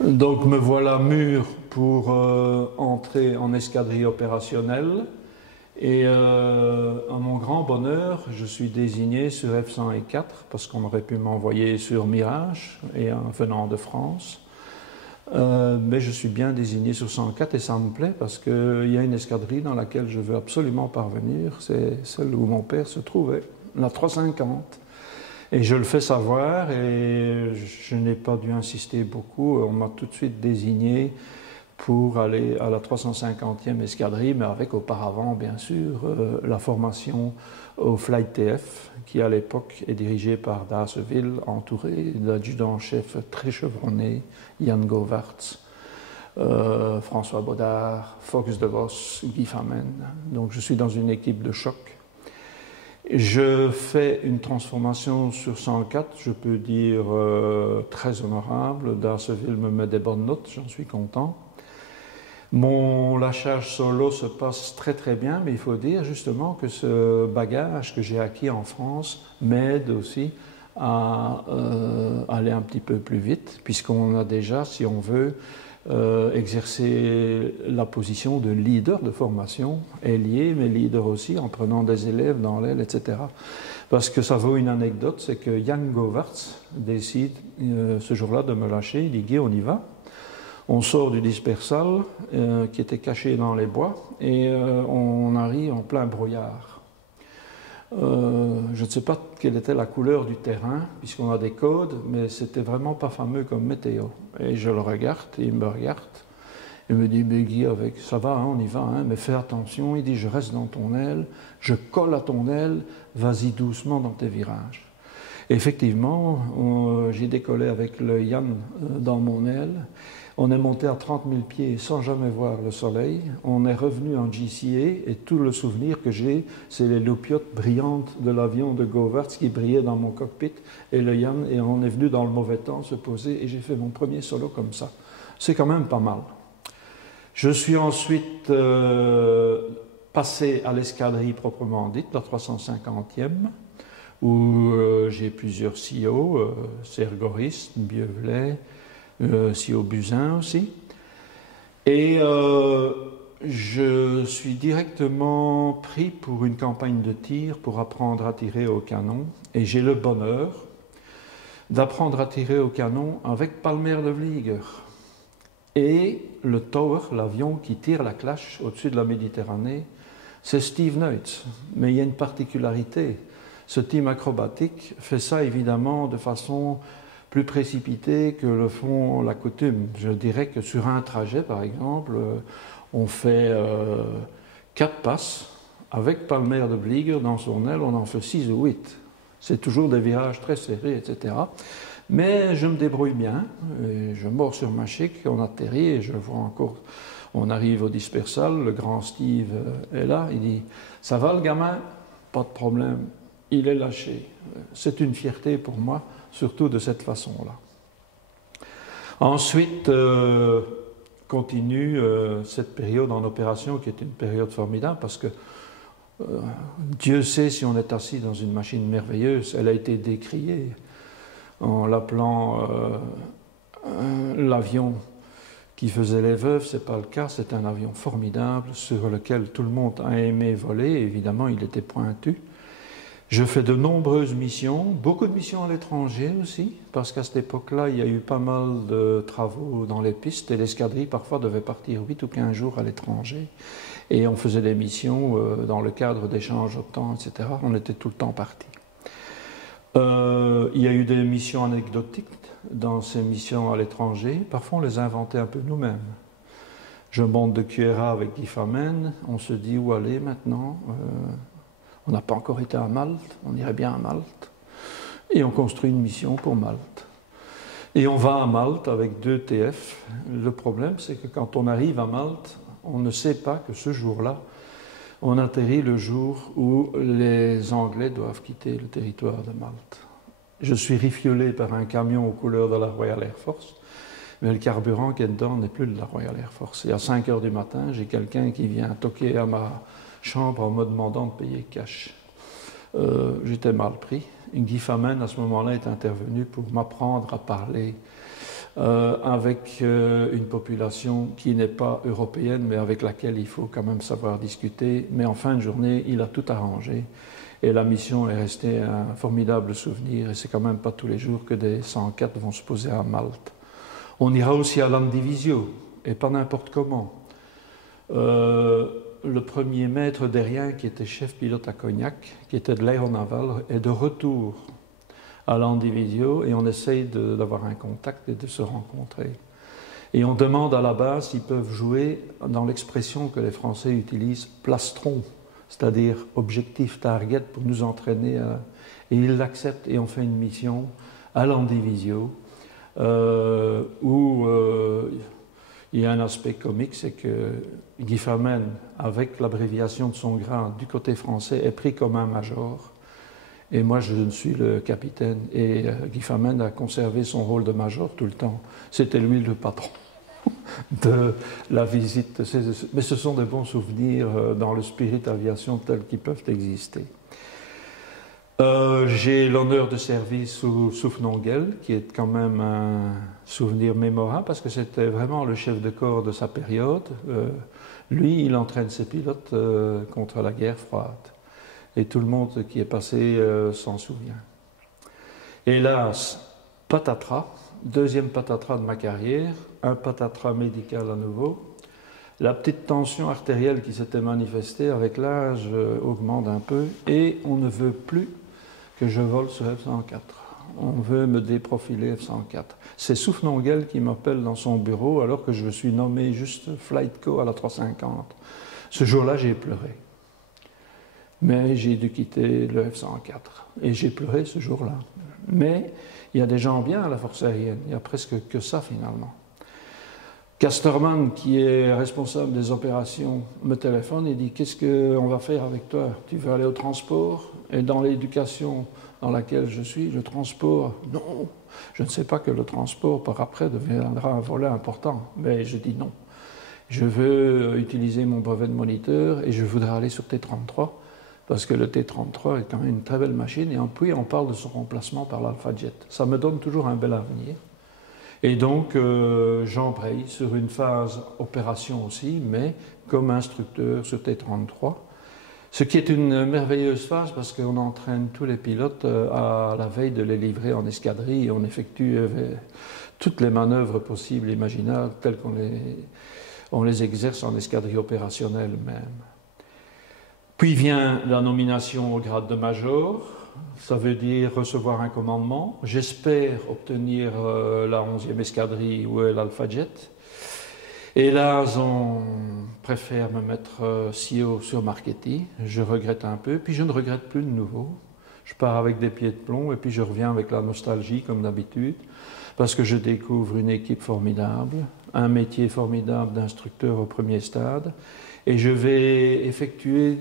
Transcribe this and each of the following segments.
Donc me voilà mûr pour entrer en escadrille opérationnelle. Et à mon grand bonheur, je suis désigné sur F-104 parce qu'on aurait pu m'envoyer sur Mirage et venant de France. Mais je suis bien désigné sur 104 et ça me plaît parce qu'il y a une escadrille dans laquelle je veux absolument parvenir. C'est celle où mon père se trouvait, la 350. Et je le fais savoir et je n'ai pas dû insister beaucoup. On m'a tout de suite désigné pour aller à la 350e escadrille, mais avec auparavant, bien sûr, la formation au Flight TF, qui à l'époque est dirigée par Dasseville, entouré d'adjudants-chefs très chevronnés, Jan Govaerts, François Baudard, Fox de Vos, Guy Famen. Donc je suis dans une équipe de choc. Je fais une transformation sur 104, je peux dire très honorable. Dasseville me met des bonnes notes, j'en suis content. Mon lâchage solo se passe très très bien, mais il faut dire justement que ce bagage que j'ai acquis en France m'aide aussi à aller un petit peu plus vite, puisqu'on a déjà, si on veut, exercer la position de leader de formation, ailier, mais leader aussi, en prenant des élèves dans l'aile, etc. Parce que ça vaut une anecdote, c'est que Jan Govaerts décide ce jour-là de me lâcher, il dit « Guy, on y va ». On sort du dispersal qui était caché dans les bois et on arrive en plein brouillard. Je ne sais pas quelle était la couleur du terrain, puisqu'on a des codes, mais c'était vraiment pas fameux comme météo. Et je le regarde, et il me regarde, il me dit, mais Guy, avec, ça va, hein, on y va, hein, mais fais attention. Il dit, je reste dans ton aile, je colle à ton aile, vas-y doucement dans tes virages. Et effectivement, j'ai décollé avec le Yann dans mon aile. On est monté à 30 000 pieds sans jamais voir le soleil. On est revenu en GCA et tout le souvenir que j'ai, c'est les loupiottes brillantes de l'avion de Govaerts qui brillaient dans mon cockpit et le Yann. Et on est venu dans le mauvais temps se poser et j'ai fait mon premier solo comme ça. C'est quand même pas mal. Je suis ensuite passé à l'escadrille proprement dite, la 350e, où j'ai plusieurs CEO, Sergoris, Bieuvelet, CEO Buzyn aussi. Et je suis directement pris pour une campagne de tir pour apprendre à tirer au canon. Et j'ai le bonheur d'apprendre à tirer au canon avec Palmer de Vlieger. Et le Tower, l'avion qui tire la Clash au-dessus de la Méditerranée, c'est Steve Neutz. Mais il y a une particularité. Ce team acrobatique fait ça évidemment de façon plus précipité que le font la coutume. Je dirais que sur un trajet, par exemple, on fait 4 passes. Avec Palmer de Vlieger dans son aile, on en fait 6 ou 8. C'est toujours des virages très serrés, etc. Mais je me débrouille bien. Et je mords sur ma chic, on atterrit et je vois encore... On arrive au dispersal, le grand Steve est là. Il dit « Ça va le gamin ?» « Pas de problème. » Il est lâché. C'est une fierté pour moi, surtout de cette façon-là. Ensuite, continue cette période en opération qui est une période formidable parce que Dieu sait si on est assis dans une machine merveilleuse. Elle a été décriée en l'appelant l'avion qui faisait les veuves. Ce n'est pas le cas, c'est un avion formidable sur lequel tout le monde a aimé voler. Évidemment, il était pointu. Je fais de nombreuses missions, beaucoup de missions à l'étranger aussi, parce qu'à cette époque-là, il y a eu pas mal de travaux dans les pistes et l'escadrille parfois devait partir 8 ou 15 jours à l'étranger. Et on faisait des missions dans le cadre d'échanges OTAN, etc. On était tout le temps partis. Il y a eu des missions anecdotiques dans ces missions à l'étranger. Parfois, on les inventait un peu nous-mêmes. Je monte de QRA avec Guy Famen, on se dit où aller maintenant. On n'a pas encore été à Malte, on irait bien à Malte. Et on construit une mission pour Malte. Et on va à Malte avec 2 TF. Le problème, c'est que quand on arrive à Malte, on ne sait pas que ce jour-là, on atterrit le jour où les Anglais doivent quitter le territoire de Malte. Je suis rifiolé par un camion aux couleurs de la Royal Air Force, mais le carburant qui est dedans n'est plus de la Royal Air Force. Et à 5 h du matin, j'ai quelqu'un qui vient toquer à ma chambre en me demandant de payer cash. J'étais mal pris. Guy Famen, à ce moment-là, est intervenu pour m'apprendre à parler avec une population qui n'est pas européenne, mais avec laquelle il faut quand même savoir discuter. Mais en fin de journée, il a tout arrangé. Et la mission est restée un formidable souvenir. Et c'est quand même pas tous les jours que des 104 vont se poser à Malte. On ira aussi à Landivisiau, et pas n'importe comment. Le premier maître d'Aérien, qui était chef pilote à Cognac, qui était de l'aéronaval, est de retour à Landivisiau et on essaye d'avoir un contact et de se rencontrer. Et on demande à la base s'ils peuvent jouer dans l'expression que les Français utilisent, plastron, c'est-à-dire objectif target pour nous entraîner. Et ils l'acceptent et on fait une mission à Landivisiau où il y a un aspect comique, c'est que Guy Famenne, avec l'abréviation de son grade du côté français, est pris comme un major. Et moi, je ne suis le capitaine. Et Guy Famenne a conservé son rôle de major tout le temps. C'était lui le patron de la visite. Mais ce sont des bons souvenirs dans le spirit aviation tel qu'ils peuvent exister. J'ai l'honneur de servir sous Soufnonguel, qui est quand même un souvenir mémorable parce que c'était vraiment le chef de corps de sa période. Lui, il entraîne ses pilotes contre la guerre froide. Et tout le monde qui est passé s'en souvient. Hélas, patatras, deuxième patatras de ma carrière, un patatras médical à nouveau. La petite tension artérielle qui s'était manifestée avec l'âge augmente un peu et on ne veut plus que je vole sur F-104. On veut me déprofiler F-104. C'est Soufnonguel qui m'appelle dans son bureau alors que je suis nommé juste Flight Co à la 350. Ce jour-là, j'ai pleuré. Mais j'ai dû quitter le F-104. Et j'ai pleuré ce jour-là. Mais il y a des gens bien à la force aérienne. Il n'y a presque que ça finalement. Casterman, qui est responsable des opérations, me téléphone et dit « Qu'est-ce qu'on va faire avec toi? Tu veux aller au transport ?» Et dans l'éducation dans laquelle je suis, le transport, non, je ne sais pas que le transport par après deviendra un volet important. Mais je dis non. Je veux utiliser mon brevet de moniteur et je voudrais aller sur T-33 parce que le T-33 est quand même une très belle machine et puis on parle de son remplacement par l'Alpha Jet. Ça me donne toujours un bel avenir. Et donc, j'embraye sur une phase opération aussi, mais comme instructeur sur T-33, ce qui est une merveilleuse phase parce qu'on entraîne tous les pilotes à la veille de les livrer en escadrille et on effectue toutes les manœuvres possibles et imaginables telles qu'on les exerce en escadrille opérationnelle même. Puis vient la nomination au grade de major. Ça veut dire recevoir un commandement. J'espère obtenir la 11e escadrille ou l'Alpha Jet. Et là, on préfère me mettre CEO sur Marchetti. Je regrette un peu, puis je ne regrette plus de nouveau. Je pars avec des pieds de plomb et puis je reviens avec la nostalgie comme d'habitude parce que je découvre une équipe formidable, un métier formidable d'instructeur au premier stade et je vais effectuer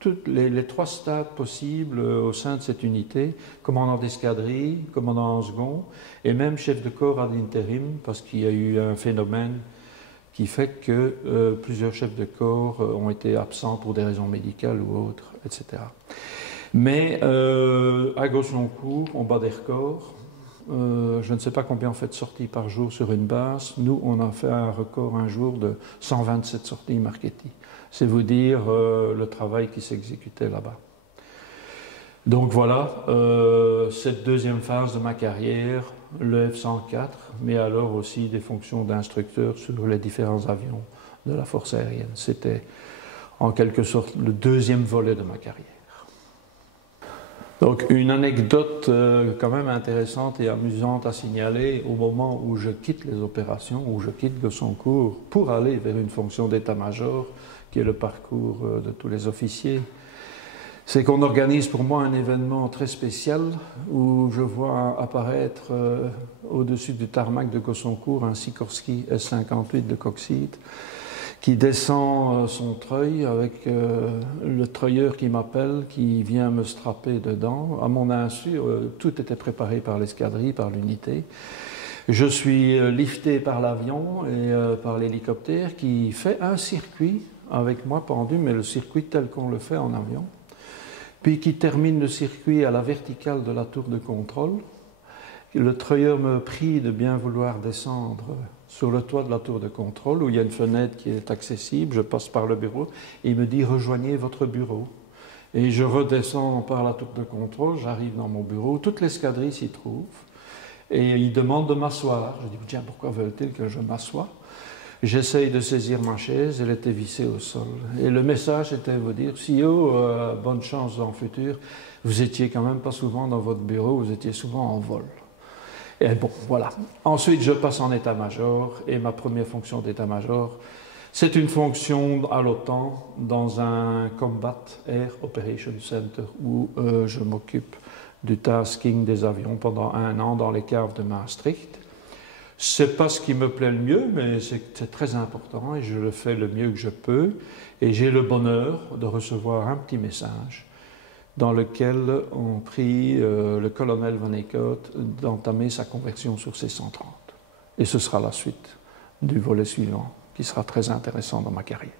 tous les 3 stades possibles au sein de cette unité, commandant d'escadrille, commandant en second, et même chef de corps ad interim, parce qu'il y a eu un phénomène qui fait que plusieurs chefs de corps ont été absents pour des raisons médicales ou autres, etc. Mais à Gauchoncourt, on bat des records. Je ne sais pas combien on fait de sorties par jour sur une base. Nous, on a fait un record un jour de 127 sorties Marchetti. C'est vous dire le travail qui s'exécutait là-bas. Donc voilà, cette deuxième phase de ma carrière, le F-104, mais alors aussi des fonctions d'instructeur sur les différents avions de la force aérienne. C'était en quelque sorte le deuxième volet de ma carrière. Donc une anecdote quand même intéressante et amusante à signaler au moment où je quitte les opérations, où je quitte Gauchoncourt pour aller vers une fonction d'état-major, qui est le parcours de tous les officiers, c'est qu'on organise pour moi un événement très spécial où je vois apparaître au-dessus du tarmac de Gauchoncourt un Sikorsky S-58 de Coxide qui descend son treuil avec le treuilleur qui m'appelle, qui vient me strapper dedans. À mon insu, tout était préparé par l'escadrille, par l'unité. Je suis lifté par l'avion et par l'hélicoptère qui fait un circuit avec moi pendu, mais le circuit tel qu'on le fait en avion, puis qui termine le circuit à la verticale de la tour de contrôle, le treuilleur me prie de bien vouloir descendre sur le toit de la tour de contrôle où il y a une fenêtre qui est accessible. Je passe par le bureau et il me dit « Rejoignez votre bureau ». Et je redescends par la tour de contrôle, j'arrive dans mon bureau, toute l'escadrille s'y trouve. Et il demande de m'asseoir. Je dis « Tiens, pourquoi veulent-ils que je m'assoie ?» J'essaye de saisir ma chaise, elle était vissée au sol. Et le message était vous dire, CEO, bonne chance dans le futur, vous étiez quand même pas souvent dans votre bureau, vous étiez souvent en vol. Et bon, voilà. Ensuite, je passe en état-major, et ma première fonction d'état-major, c'est une fonction à l'OTAN dans un Combat Air Operations Center où je m'occupe du tasking des avions pendant 1 an dans les caves de Maastricht. C'est pas ce qui me plaît le mieux, mais c'est très important et je le fais le mieux que je peux. Et j'ai le bonheur de recevoir un petit message dans lequel on prie le colonel Van Eekhout d'entamer sa conversion sur C-130. Et ce sera la suite du volet suivant, qui sera très intéressant dans ma carrière.